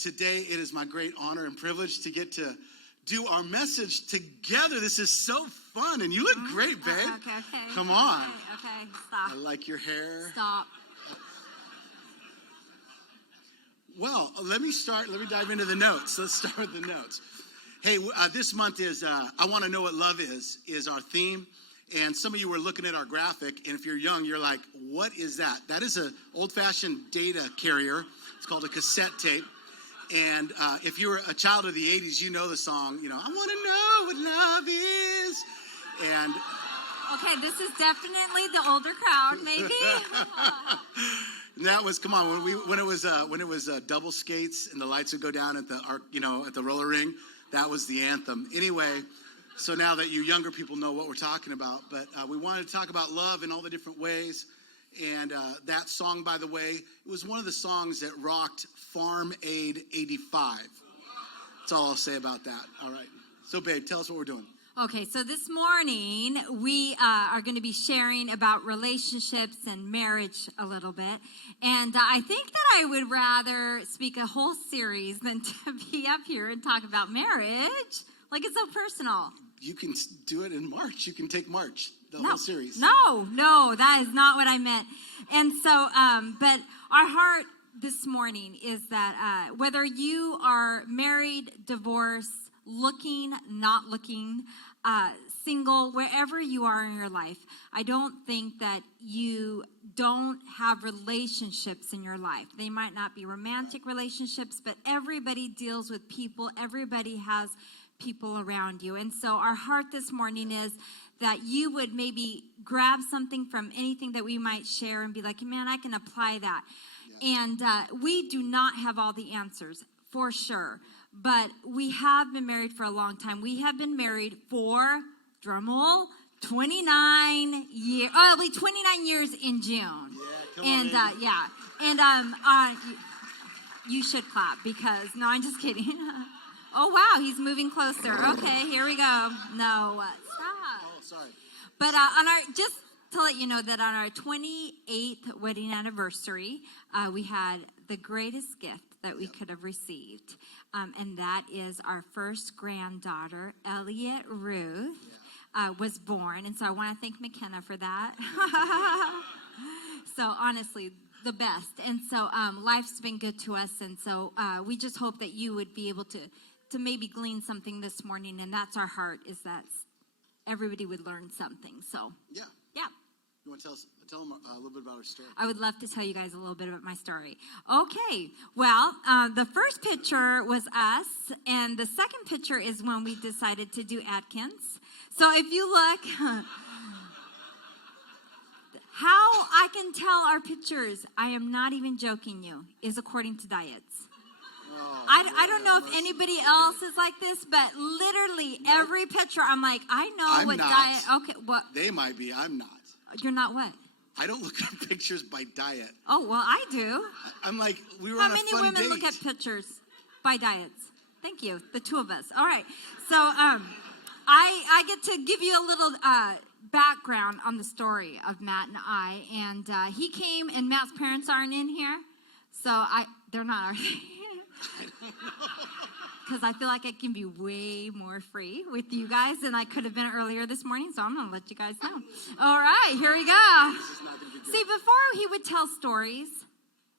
Today, it is my great honor and privilege to get to do our message together. This is so fun, and you look great, babe. Okay. Come on. Okay, stop. I like your hair. Stop. Well, let me dive into the notes. Let's start with the notes. Hey, this month is I Want to Know What Love is our theme. And some of you were looking at our graphic, and if you're young, you're like, what is that? That is an old-fashioned data carrier. It's called a cassette tape. And if you were a child of the 80s, you know the song, I want to know what love is. And okay, this is definitely the older crowd, maybe. and that was, come on, when it was double skates and the lights would go down at the roller ring, that was the anthem. Anyway, so now that you younger people know what we're talking about, but we wanted to talk about love in all the different ways. And that song, by the way, it was one of the songs that rocked Farm Aid 85. That's all I'll say about that. All right. So, babe, tell us what we're doing. Okay, so this morning we are going to be sharing about relationships and marriage a little bit. And I think that I would rather speak a whole series than to be up here and talk about marriage. Like, it's so personal. You can do it in March. You can take March, whole series. No, that is not what I meant. And so, but our heart this morning is that whether you are married, divorced, looking, not looking, single, wherever you are in your life, I don't think that you don't have relationships in your life. They might not be romantic relationships, but everybody deals with people. Everybody has people around you. And so our heart this morning is that you would maybe grab something from anything that we might share and be like, man, I can apply that. Yeah. And we do not have all the answers, for sure. But we have been married for a long time. We have been married for, drumroll, 29 years. Oh, it'll be 29 years in June. Yeah, come on, And you should clap because, no, I'm just kidding. Oh, wow, he's moving closer. Okay, here we go. No, stop. Oh, sorry. But just to let you know that on our 28th wedding anniversary, we had the greatest gift that we could have received. And that is our first granddaughter, Elliot Ruth, was born. And so I want to thank McKenna for that. So honestly, the best. And so life's been good to us. And so we just hope that you would be able to maybe glean something this morning. And that's our heart, is that everybody would learn something. So yeah. You want to tell them a little bit about our story? I would love to tell you guys a little bit about my story. Okay, well, the first picture was us, and the second picture is when we decided to do Atkins. So if you look, how I can tell our pictures, I am not even joking you, is according to diets. I don't know if anybody else is like this, but literally every picture, I'm like, I know what diet. Okay, what? They might be. I'm not. You're not what? I don't look at pictures by diet. Oh, well, I do. I'm like, we were on a fun date. How many women look at pictures by diets? Thank you, the two of us. All right. So I get to give you a little background on the story of Matt and I. And he came, and Matt's parents aren't in here. So they're not, are they? I don't know. Because I feel like I can be way more free with you guys than I could have been earlier this morning, so I'm going to let you guys know. All right, here we go. See, before he would tell stories,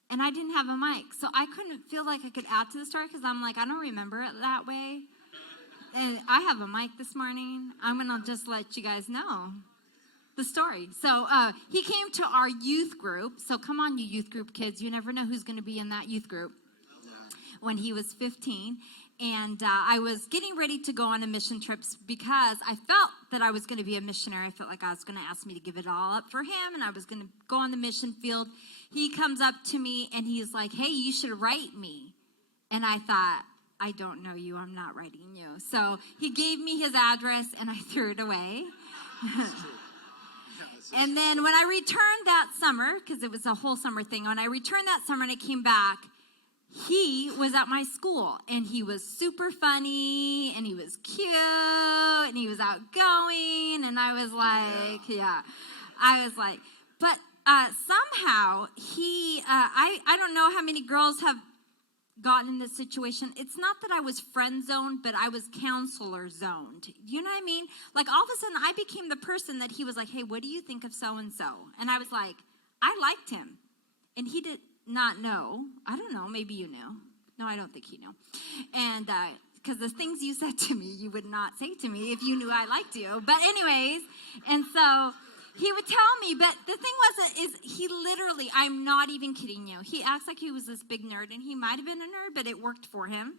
and I didn't have a mic, so I couldn't feel like I could add to the story because I'm like, I don't remember it that way. And I have a mic this morning. I'm going to just let you guys know the story. So he came to our youth group. So come on, you youth group kids. You never know who's going to be in that youth group. When he was 15. And I was getting ready to go on a mission trip because I felt that I was going to be a missionary. I felt like God was going to ask me to give it all up for him, and I was going to go on the mission field. He comes up to me, and he's like, hey, you should write me. And I thought, I don't know you. I'm not writing you. So he gave me his address, and I threw it away. And then when I returned that summer, because it was a whole summer thing, when I returned that summer and I came back, he was at my school, and he was super funny, and he was cute, and he was outgoing, and I was like, but somehow he, I don't know how many girls have gotten in this situation, it's not that I was friend zoned, but I was counselor zoned. You know what I mean? Like all of a sudden I became the person that he was like, hey, what do you think of so-and-so? And I was like, I liked him. And he did not know. I don't know. Maybe you knew. No, I don't think he knew. And because the things you said to me, you would not say to me if you knew I liked you. But anyways, and so he would tell me, but the thing is he literally, I'm not even kidding you. He acts like he was this big nerd, and he might have been a nerd, but it worked for him.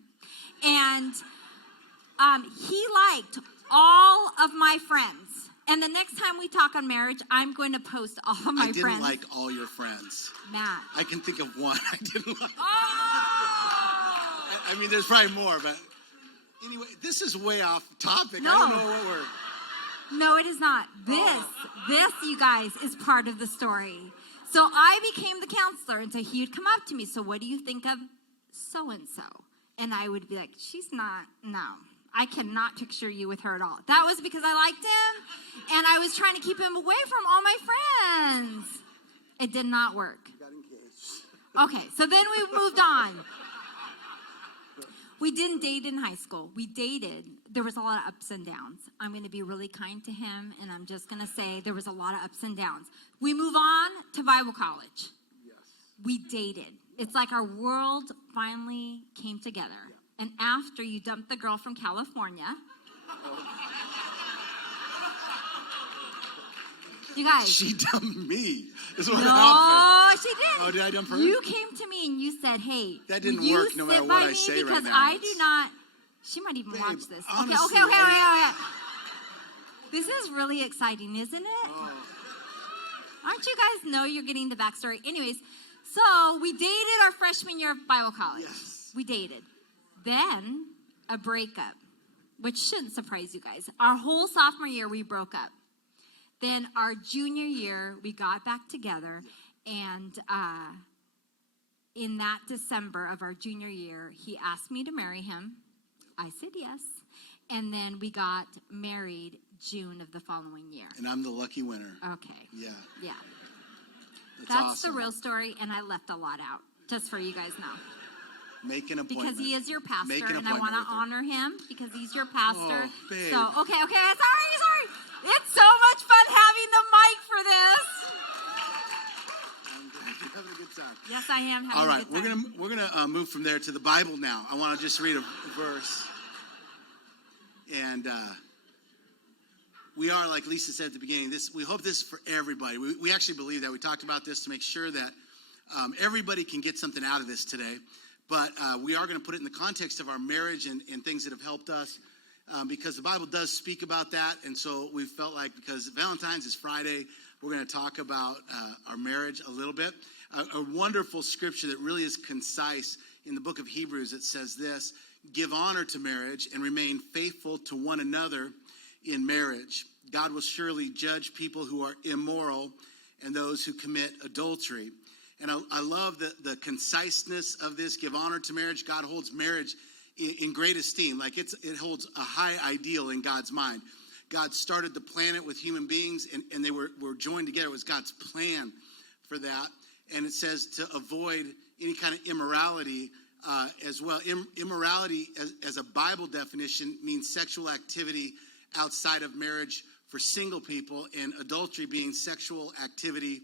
And he liked all of my friends. And the next time we talk on marriage, I'm going to post all of my friends. I didn't like all your friends. Matt. I can think of one I didn't like. Oh! I mean, there's probably more, but anyway, this is way off topic. No. I don't know what we're... No, it is not. This, you guys, is part of the story. So I became the counselor, and so he would come up to me. So what do you think of so-and-so? And I would be like, no, I cannot picture you with her at all. That was because I liked him, and I was trying to keep him away from all my friends. It did not work. You got engaged. Okay, so then we moved on. We didn't date in high school. We dated. There was a lot of ups and downs. I'm going to be really kind to him, and I'm just going to say there was a lot of ups and downs. We move on to Bible college. Yes. We dated. It's like our world finally came together. Yeah. And after you dumped the girl from California, you guys. She dumped me. Is what no, happened. she didn't. Oh, did I dump her? You came to me and you said, hey, that didn't you work no matter sit what by I me say because right now. I do not. She might even Babe, watch this. Honestly, Okay. This is really exciting, isn't it? Oh. Aren't you guys know you're getting the backstory? Anyways, so we dated our freshman year of Bible college. Yes. We dated. Then a breakup, which shouldn't surprise you guys. Our whole sophomore year, we broke up. Then our junior year, we got back together, and in that December of our junior year, he asked me to marry him. I said yes. And then we got married June of the following year. And I'm the lucky winner. Okay. Yeah. Yeah. That's awesome. awesome. The real story, and I left a lot out, just for you guys know. Make an appointment. Because he is your pastor, Make an and I want appointment to with her. honor him because he's your pastor. Oh, babe. So, okay, sorry. It's so much fun having the mic for this. You're having a good time. Yes, I am having All right, a good time. we're gonna move from there to the Bible now. I want to just read a verse, and we are, like Lisa said at the beginning. We hope this is for everybody. We actually believe that. We talked about this to make sure that everybody can get something out of this today. But we are going to put it in the context of our marriage and things that have helped us, because the Bible does speak about that. And so we felt like, because Valentine's is Friday, we're going to talk about our marriage a little bit. A wonderful scripture that really is concise in the book of Hebrews. It says this: give honor to marriage and remain faithful to one another in marriage. God will surely judge people who are immoral and those who commit adultery. And I love the conciseness of this. Give honor to marriage. God holds marriage in great esteem. Like it holds a high ideal in God's mind. God started the planet with human beings, and they were joined together. It was God's plan for that. And it says to avoid any kind of immorality as well. Immorality, as a Bible definition, means sexual activity outside of marriage for single people, and adultery being sexual activity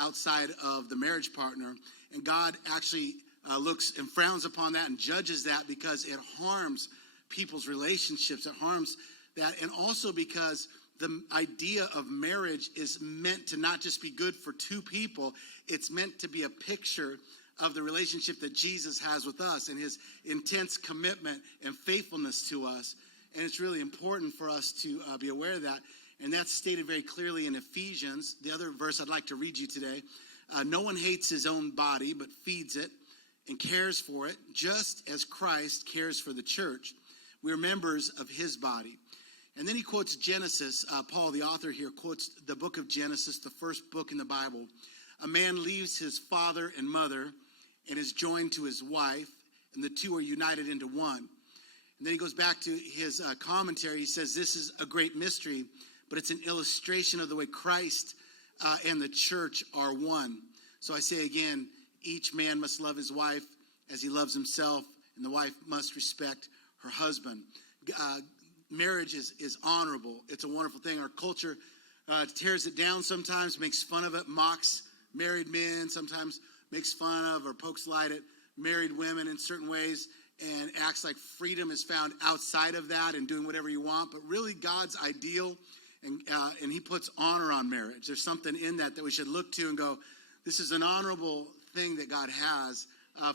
outside of the marriage partner. And God actually looks and frowns upon that and judges that because it harms people's relationships. It harms that. And also because the idea of marriage is meant to not just be good for two people. It's meant to be a picture of the relationship that Jesus has with us and his intense commitment and faithfulness to us. And it's really important for us to be aware of that. And that's stated very clearly in Ephesians. The other verse I'd like to read you today. No one hates his own body, but feeds it and cares for it, just as Christ cares for the church. We are members of his body. And then he quotes Genesis. Paul, the author here, quotes the book of Genesis, the first book in the Bible. A man leaves his father and mother and is joined to his wife, and the two are united into one. And then he goes back to his commentary. He says, this is a great mystery, but it's an illustration of the way Christ and the church are one. So I say again, each man must love his wife as he loves himself, and the wife must respect her husband. Marriage is honorable. It's a wonderful thing. Our culture tears it down sometimes, makes fun of it, mocks married men, sometimes makes fun of or pokes light at married women in certain ways, and acts like freedom is found outside of that and doing whatever you want. But really, God's ideal, and he puts honor on marriage. There's something in that we should look to and go, this is an honorable thing that God has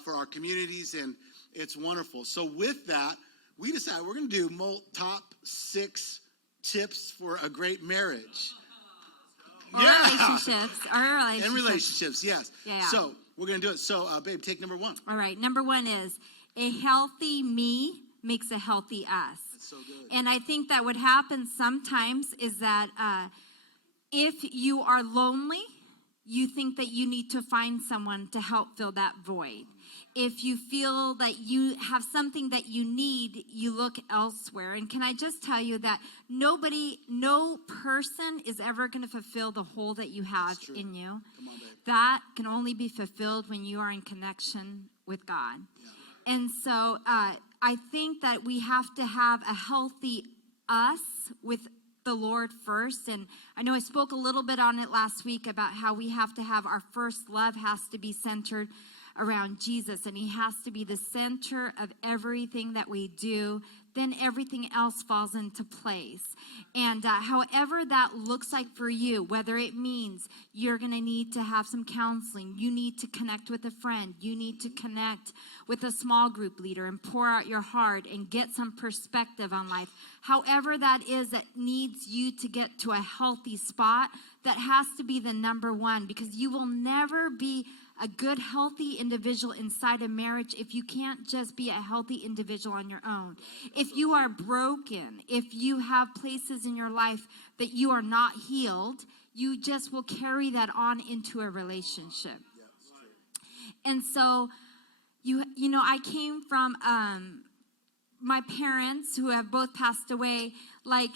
for our communities, and it's wonderful. So with that, we decided we're going to do Molt top 6 tips for a great marriage. Or relationships. And relationships, yes. Yeah. So we're going to do it. So, babe, take number 1. All right. Number 1 is a healthy me makes a healthy us. That's so good. And I think that what happens sometimes is that if you are lonely, you think that you need to find someone to help fill that void. If you feel that you have something that you need, you look elsewhere. And can I just tell you that no person is ever going to fulfill the hole that you have in you. Come on, babe. That can only be fulfilled when you are in connection with God. Yeah. And so I think that we have to have a healthy us with the Lord first. And I know I spoke a little bit on it last week about how we have to have our first love has to be centered around Jesus, and he has to be the center of everything that we do. Then everything else falls into place. And however that looks like for you, whether it means you're going to need to have some counseling, you need to connect with a friend, you need to connect with a small group leader and pour out your heart and get some perspective on life. However that is that needs you to get to a healthy spot, that has to be the number 1, because you will never be a good, healthy individual inside a marriage if you can't just be a healthy individual on your own. If you are broken, if you have places in your life that you are not healed, you just will carry that on into a relationship. And so, you know, I came from my parents who have both passed away, like,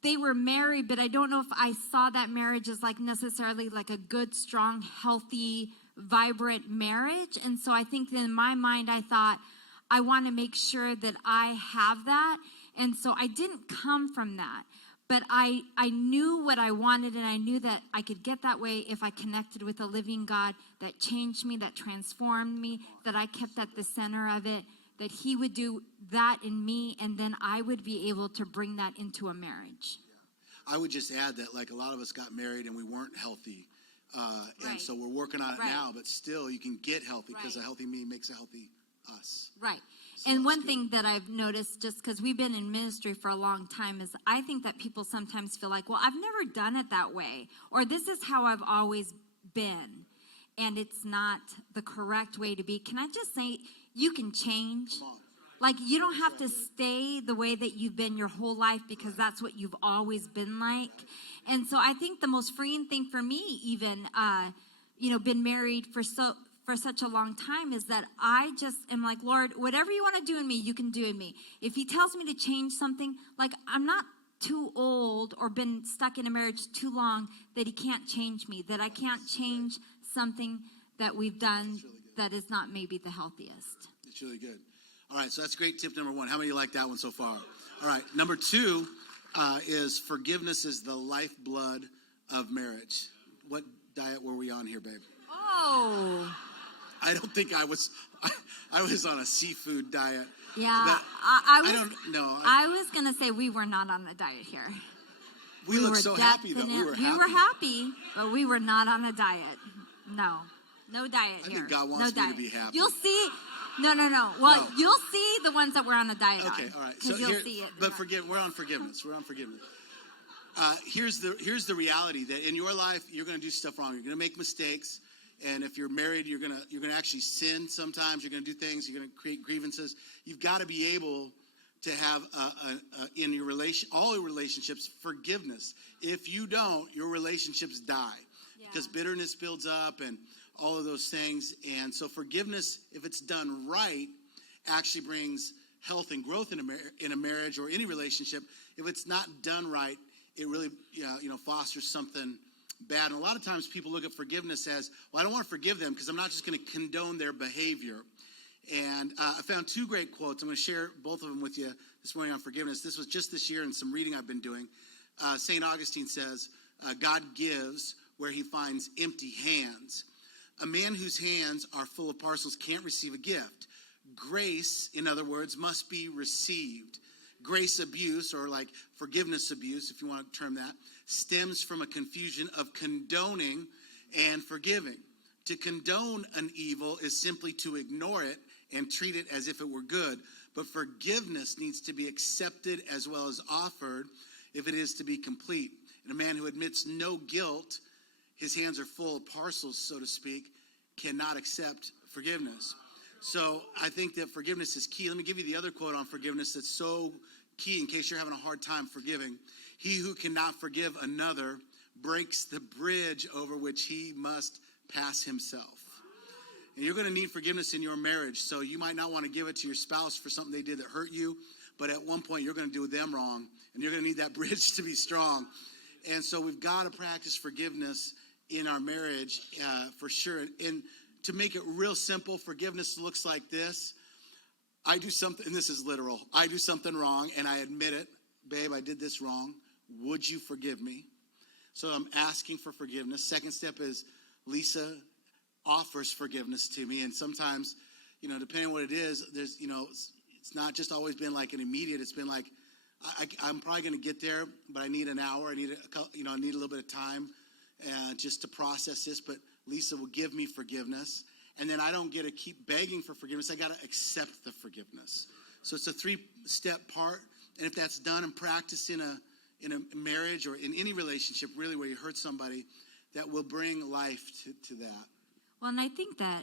they were married, but I don't know if I saw that marriage as like necessarily like a good, strong, healthy, vibrant marriage. And so I think that in my mind, I thought, I want to make sure that I have that. And so I didn't come from that. But I knew what I wanted, and I knew that I could get that way if I connected with a living God that changed me, that transformed me, that I kept at the center of it, that he would do that in me, and then I would be able to bring that into a marriage. Yeah. I would just add that, like, a lot of us got married and we weren't healthy. And so we're working on it now, but still you can get healthy because a healthy me makes a healthy us. Right. So and one thing that I've noticed, just because we've been in ministry for a long time, is I think that people sometimes feel like, well, I've never done it that way, or this is how I've always been, and it's not the correct way to be. Can I just say, you can change. Like, you don't have to stay the way that you've been your whole life because that's what you've always been like. And so I think the most freeing thing for me, even, been married for such a long time, is that I just am like, Lord, whatever you want to do in me, you can do in me. If he tells me to change something, like, I'm not too old or been stuck in a marriage too long that he can't change me, that I can't change something that we've done that is not maybe the healthiest. It's really good. All right, so that's great tip number 1. How many of you like that one so far? All right, number 2 is forgiveness is the lifeblood of marriage. What diet were we on here, babe? Oh. I don't think I was on a seafood diet. Yeah, I don't know. I was going to say we were not on a diet here. We look so happy, though. We were happy, but we were not on a diet. No diet here. I think God wants me to be happy. You'll see. No. Well, you'll see the ones that we're on a diet on. Okay, all right. So you'll see it. But we're on forgiveness. We're on forgiveness. Here's the reality that in your life you're going to do stuff wrong. You're going to make mistakes, and if you're married, you're going to actually sin sometimes. You're going to do things. You're going to create grievances. You've got to be able to have in your all your relationships forgiveness. If you don't, your relationships die because bitterness builds up and all of those things. And so forgiveness, if it's done right, actually brings health and growth in a marriage or any relationship. If it's not done right, it really fosters something bad. And a lot of times people look at forgiveness as, well, I don't want to forgive them because I'm not just going to condone their behavior. And I found two great quotes. I'm going to share both of them with you this morning on forgiveness. This was just this year in some reading I've been doing. St. Augustine says, God gives where he finds empty hands. A man whose hands are full of parcels can't receive a gift. Grace, in other words, must be received. Grace abuse, or like forgiveness abuse, if you want to term that, stems from a confusion of condoning and forgiving. To condone an evil is simply to ignore it and treat it as if it were good. But forgiveness needs to be accepted as well as offered if it is to be complete. And a man who admits no guilt, his hands are full of parcels, so to speak, cannot accept forgiveness. So I think that forgiveness is key. Let me give you the other quote on forgiveness that's so key in case you're having a hard time forgiving. He who cannot forgive another breaks the bridge over which he must pass himself. And you're going to need forgiveness in your marriage. So you might not want to give it to your spouse for something they did that hurt you, but at one point you're going to do them wrong, and you're going to need that bridge to be strong. And so we've got to practice forgiveness in our marriage for sure. And to make it real simple, forgiveness looks like this. I do something, and this is literal. I do something wrong, and I admit it. Babe, I did this wrong. Would you forgive me? So I'm asking for forgiveness. Second step is Lisa offers forgiveness to me. And sometimes, depending on what it is, there's, it's not just always been like an immediate. It's been like, I'm probably going to get there, but I need an hour. I need I need a little bit of time just to process this. But Lisa will give me forgiveness. And then I don't get to keep begging for forgiveness. I got to accept the forgiveness. So it's a 3-step part. And if that's done and practiced in a marriage or in any relationship, really, where you hurt somebody, that will bring life to that. Well, and I think that,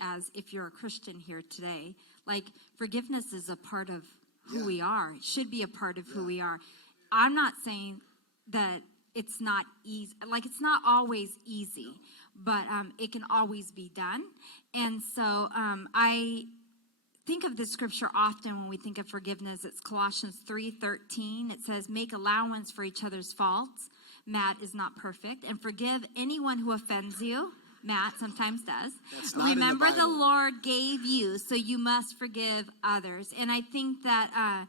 as if you're a Christian here today, like forgiveness is a part of who we are. It should be a part of who we are. I'm not saying that it's not easy. Like, it's not always easy, but it can always be done. And so I think of this scripture often when we think of forgiveness. It's Colossians 3:13. It says, make allowance for each other's faults. Matt is not perfect. And forgive anyone who offends you. Matt sometimes does. Remember, the Lord gave you, so you must forgive others. And I think that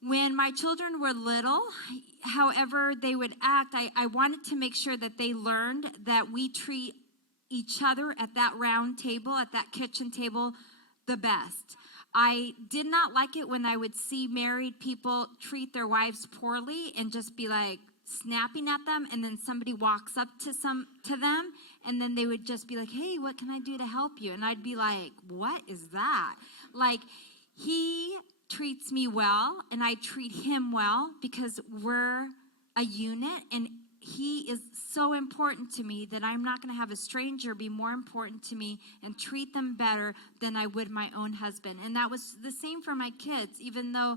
when my children were little, however they would act, I wanted to make sure that they learned that we treat each other at that round table, at that kitchen table, the best. I did not like it when I would see married people treat their wives poorly and just be like snapping at them, and then somebody walks up to them, and then they would just be like, hey, what can I do to help you? And I'd be like, what is that? Like, he treats me well, and I treat him well because we're a unit, and he is so important to me that I'm not going to have a stranger be more important to me and treat them better than I would my own husband. And that was the same for my kids. Even though,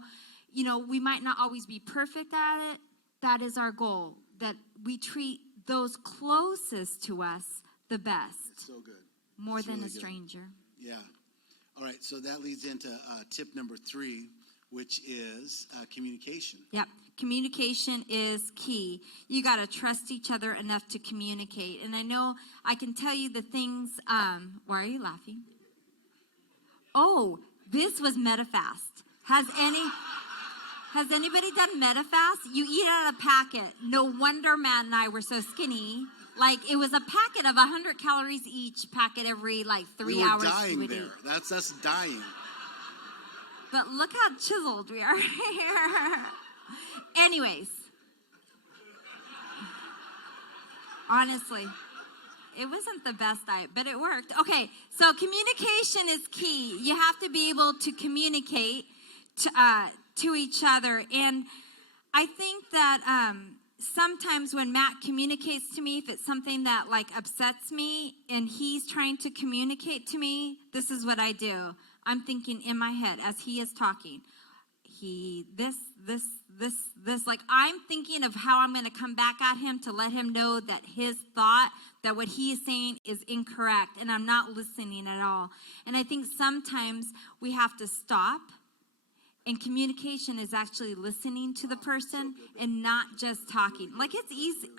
we might not always be perfect at it, that is our goal, that we treat those closest to us the best. It's so good. More That's than really a stranger. Good. Yeah. All right, so that leads into tip number 3, which is communication. Yep. Communication is key. You got to trust each other enough to communicate. And I know I can tell you the things. Why are you laughing? Oh, this was MetaFast. Has anybody done MetaFast? You eat out of a packet. No wonder Matt and I were so skinny. Like, it was a packet of 100 calories each, packet every 3 hours. We were dying there. Eat. That's us dying. But look how chiseled we are here. Anyways, honestly, it wasn't the best diet, but it worked. Okay, so communication is key. You have to be able to communicate to each other. And I think that sometimes when Matt communicates to me, if it's something that upsets me and he's trying to communicate to me, this is what I do. I'm thinking in my head as he is talking, this. Like, I'm thinking of how I'm going to come back at him to let him know that his thought, that what he is saying is incorrect, and I'm not listening at all. And I think sometimes we have to stop, and communication is actually listening to the person and not just talking. Like, it's easy,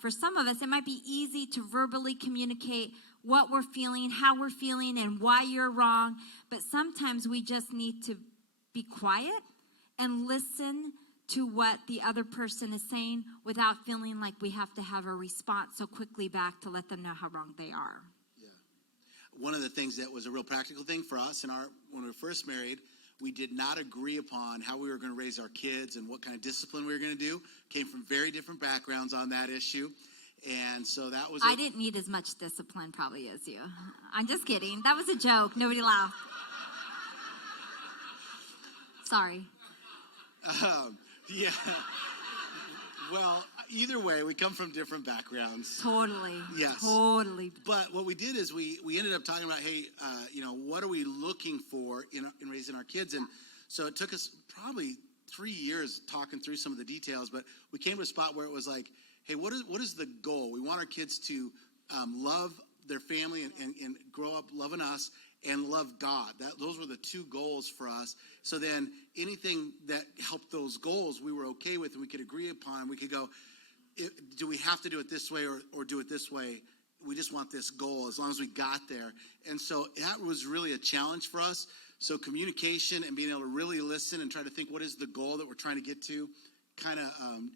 for some of us, it might be easy to verbally communicate what we're feeling, how we're feeling, and why you're wrong. But sometimes we just need to be quiet and listen to what the other person is saying without feeling like we have to have a response so quickly back to let them know how wrong they are. Yeah. One of the things that was a real practical thing for us when we were first married, we did not agree upon how we were going to raise our kids and what kind of discipline we were going to do. Came from very different backgrounds on that issue. And so that was... I didn't need as much discipline probably as you. I'm just kidding. That was a joke. Nobody laughed. Sorry. Yeah. Well, either way, we come from different backgrounds. Totally. Yes. Totally. But what we did is we ended up talking about, hey, what are we looking for in raising our kids? And so it took us probably 3 years talking through some of the details, but we came to a spot where it was like, hey, what is the goal? We want our kids to love their family and grow up loving us and love God. Those were the two goals for us. So then anything that helped those goals, we were okay with and we could agree upon. We could go, do we have to do it this way or do it this way? We just want this goal as long as we got there. And so that was really a challenge for us. So communication and being able to really listen and try to think what is the goal that we're trying to get to, kind of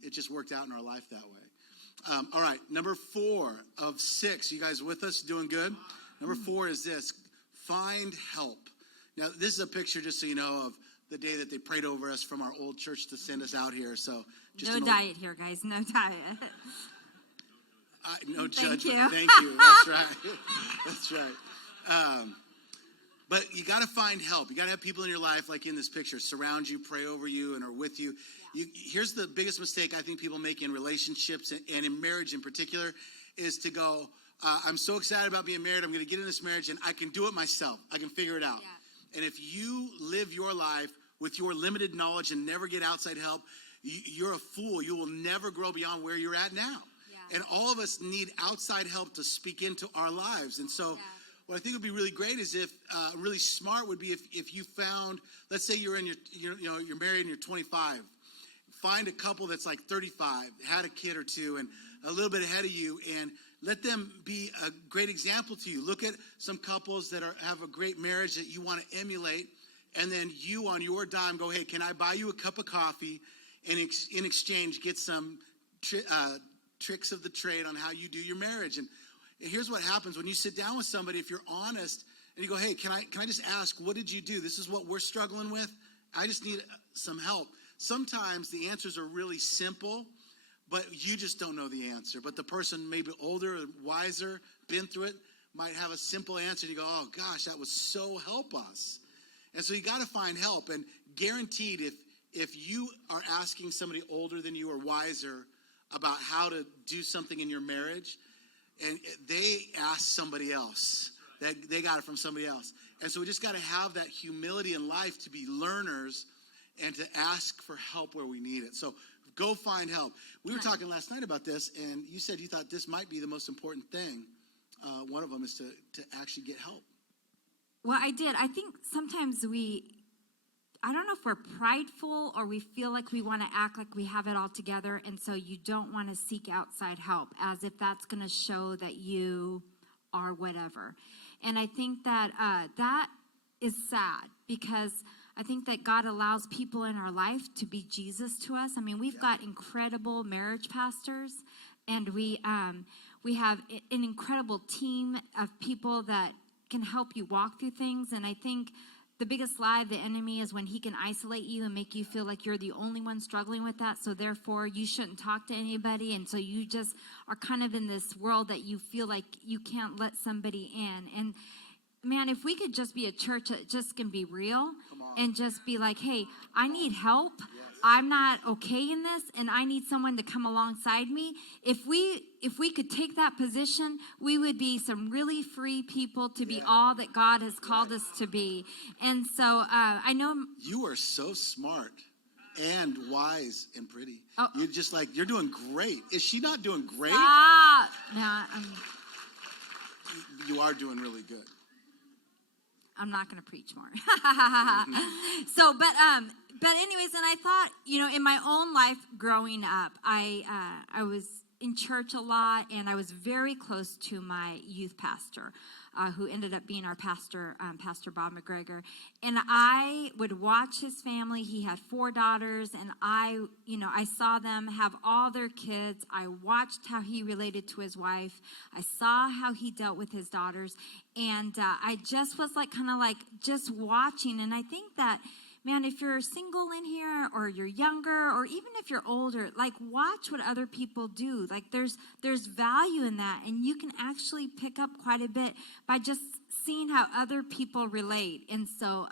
it just worked out in our life that way. All right, number 4 of 6. You guys with us? Doing good? Number 4 is this. Find help. Now, this is a picture, just so you know, of the day that they prayed over us from our old church to send us out here. So just no diet here, guys. No diet. No judgment. Thank you. Thank you. That's right. That's right. But you got to find help. You got to have people in your life, like in this picture, surround you, pray over you, and are with you. Here's the biggest mistake I think people make in relationships and in marriage in particular is to go, I'm so excited about being married. I'm going to get in this marriage and I can do it myself. I can figure it out. Yeah. And if you live your life with your limited knowledge and never get outside help, you're a fool. You will never grow beyond where you're at now. Yeah. And all of us need outside help to speak into our lives. And so what I think would be really great is if really smart would be if you found, let's say you're married and you're 25. Find a couple that's like 35, had a kid or two, and a little bit ahead of you, and let them be a great example to you. Look at some couples that have a great marriage that you want to emulate, and then you on your dime go, hey, can I buy you a cup of coffee, and in exchange get some tricks of the trade on how you do your marriage. And here's what happens when you sit down with somebody, if you're honest, and you go, hey, can I just ask, what did you do? This is what we're struggling with. I just need some help. Sometimes the answers are really simple, but you just don't know the answer. But the person maybe older, wiser, been through it, might have a simple answer. And you go, oh, gosh, that was so help us. And so you got to find help. And guaranteed, if you are asking somebody older than you or wiser about how to do something in your marriage, and they ask somebody else, that they got it from somebody else. And so we just got to have that humility in life to be learners and to ask for help where we need it. So go find help. We were talking last night about this, and you said you thought this might be the most important thing. One of them is to actually get help. Well, I did. I think sometimes I don't know if we're prideful or we feel like we want to act like we have it all together, and so you don't want to seek outside help as if that's going to show that you are whatever. And I think that that is sad because I think that God allows people in our life to be Jesus to us. I mean, we've got incredible marriage pastors, and we have an incredible team of people that can help you walk through things. And I think the biggest lie of the enemy is when he can isolate you and make you feel like you're the only one struggling with that, so therefore you shouldn't talk to anybody, and so you just are kind of in this world that you feel like you can't let somebody in. And man, if we could just be a church that just can be real and just be like, hey, I need help. Yes. I'm not okay in this, and I need someone to come alongside me. If we could take that position, we would be some really free people to be all that God has called us to be. And so I know you are so smart and wise and pretty. Oh. You're doing great. Is she not doing great? Stop. No, you are doing really good. I'm not going to preach more. So, but anyways, and I thought, in my own life growing up, I was in church a lot, and I was very close to my youth pastor, who ended up being our pastor, Pastor Bob McGregor. And I would watch his family. He had 4 daughters, and I saw them have all their kids. I watched how he related to his wife. I saw how he dealt with his daughters, and I just was kind of just watching. And I think that, man, if you're single in here, or you're younger, or even if you're older, watch what other people do. There's value in that, and you can actually pick up quite a bit by just seeing how other people relate. And so,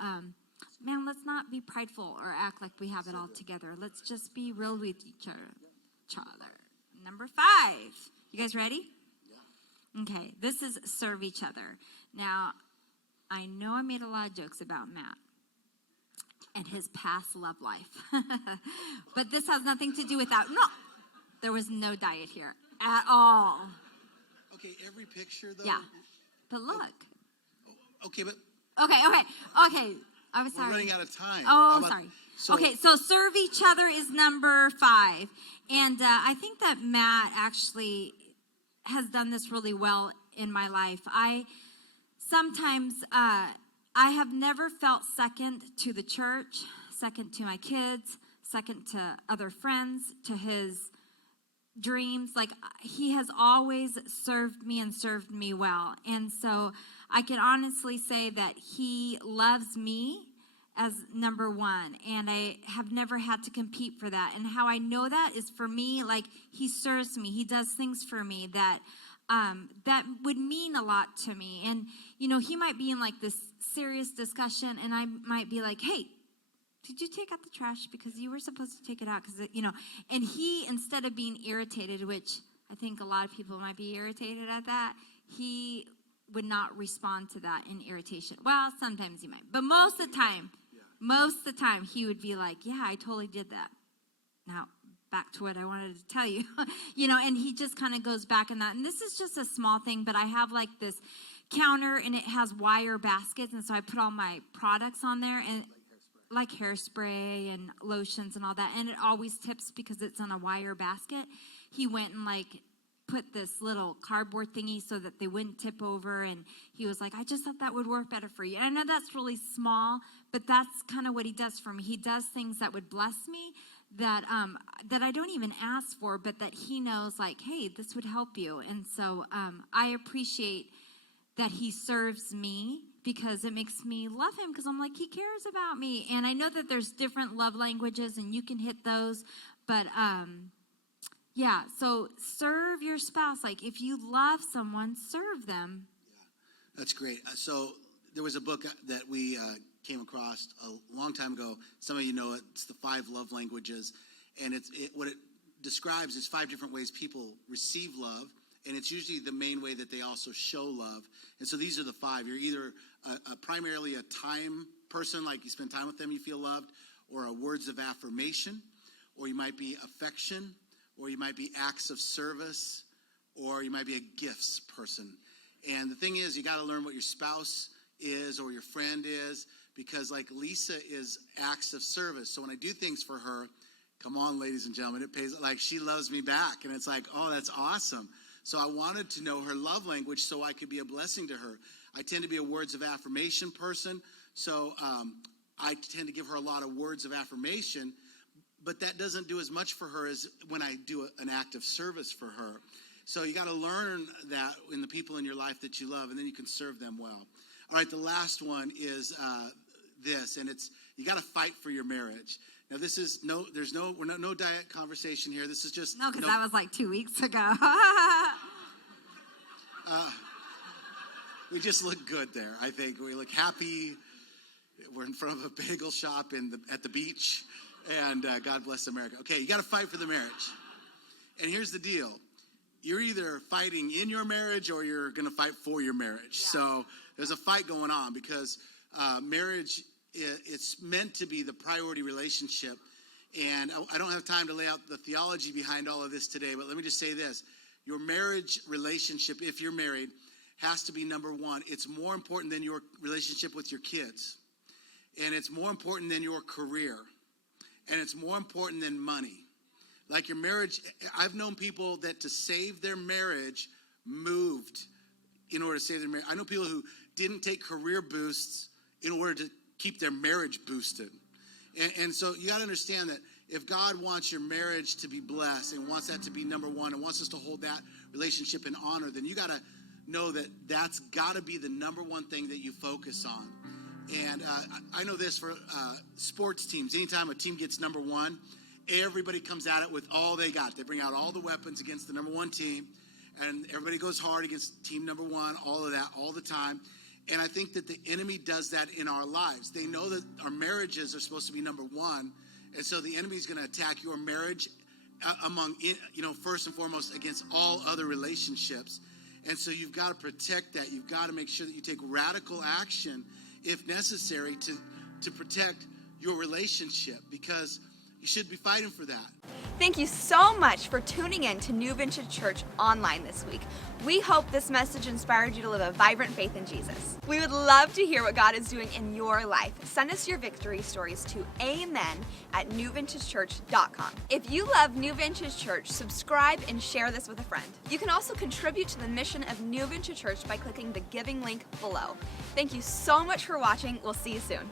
man, let's not be prideful or act like we have it all together. Let's just be real with each other. Number 5. You guys ready? Yeah. Okay, this is serve each other. Now, I know I made a lot of jokes about Matt and his past love life. But this has nothing to do with that. No, there was no diet here at all. Okay, every picture, though. Yeah, but look. Okay, but. Okay. I was sorry. We're running out of time. Oh, sorry. Okay, so serve each other is number 5. And I think that Matt actually has done this really well in my life. I have never felt second to the church, second to my kids, second to other friends, to his dreams. He has always served me and served me well. And so I can honestly say that he loves me as number 1. And I have never had to compete for that. And how I know that is, for me, he serves me. He does things for me that would mean a lot to me. And, he might be in this serious discussion, and I might be like, hey, did you take out the trash? Because you were supposed to take it out. And he, instead of being irritated, which I think a lot of people might be irritated at that, he would not respond to that in irritation. Well, sometimes he might, but most of the time he would be like, yeah, I totally did that. Now, back to what I wanted to tell you, and he just kind of goes back in that. And this is just a small thing, but I have this counter, and it has wire baskets, and so I put all my products on there, and like hairspray and lotions and all that, and it always tips because it's on a wire basket. He went and put this little cardboard thingy so that they wouldn't tip over, and he was like, I just thought that would work better for you. And I know that's really small, but that's kind of what he does for me. He does things that would bless me, that I don't even ask for, but that he knows, hey, this would help you. And so I appreciate that he serves me, because it makes me love him, because I'm he cares about me. And I know that there's different love languages, and you can hit those, but yeah, so serve your spouse. If you love someone, serve them. Yeah, that's great. So there was a book that we came across a long time ago. Some of you know it. It's the 5 love languages, and what it describes is 5 different ways people receive love, and it's usually the main way that they also show love. And so these are the 5. You're either primarily a time person, you spend time with them, you feel loved, or a words of affirmation, or you might be affection, or you might be acts of service, or you might be a gifts person. And the thing is, you got to learn what your spouse is or your friend is, because Lisa is acts of service. So when I do things for her, come on, ladies and gentlemen, it pays, she loves me back. And it's oh, that's awesome. So I wanted to know her love language so I could be a blessing to her. I tend to be a words of affirmation person. So I tend to give her a lot of words of affirmation, but that doesn't do as much for her as when I do an act of service for her. So you got to learn that in the people in your life that you love, and then you can serve them well. All right, the last one is this, and it's, you got to fight for your marriage. Now, this is no diet conversation here. This is just no, because that was 2 weeks ago. We just look good there. I think we look happy. We're in front of a bagel shop at the beach, and God bless America. Okay, you got to fight for the marriage. And here's the deal: you're either fighting in your marriage or you're going to fight for your marriage. Yeah. So there's a fight going on, because marriage, it's meant to be the priority relationship. And I don't have time to lay out the theology behind all of this today, but let me just say this. Your marriage relationship, if you're married, has to be number 1. It's more important than your relationship with your kids. And it's more important than your career. And it's more important than money. Like your marriage, I've known people that to save their marriage moved in order to save their marriage. I know people who didn't take career boosts in order to keep their marriage boosted. And so you got to understand that if God wants your marriage to be blessed and wants that to be number one and wants us to hold that relationship in honor, then you got to know that that's got to be the number one thing that you focus on. And I know this for sports teams. Anytime a team gets number one, everybody comes at it with all they got. They bring out all the weapons against the number one team, and everybody goes hard against team number one, all of that, all the time. And I think that the enemy does that in our lives. They know that our marriages are supposed to be number one, and so the enemy is going to attack your marriage first and foremost against all other relationships. And so you've got to protect that. You've got to make sure that you take radical action, if necessary, to protect your relationship, because you should be fighting for that. Thank you so much for tuning in to New Vintage Church online this week. We hope this message inspired you to live a vibrant faith in Jesus. We would love to hear what God is doing in your life. Send us your victory stories to amen@newvintagechurch.com. If you love New Vintage Church, subscribe and share this with a friend. You can also contribute to the mission of New Vintage Church by clicking the giving link below. Thank you so much for watching. We'll see you soon.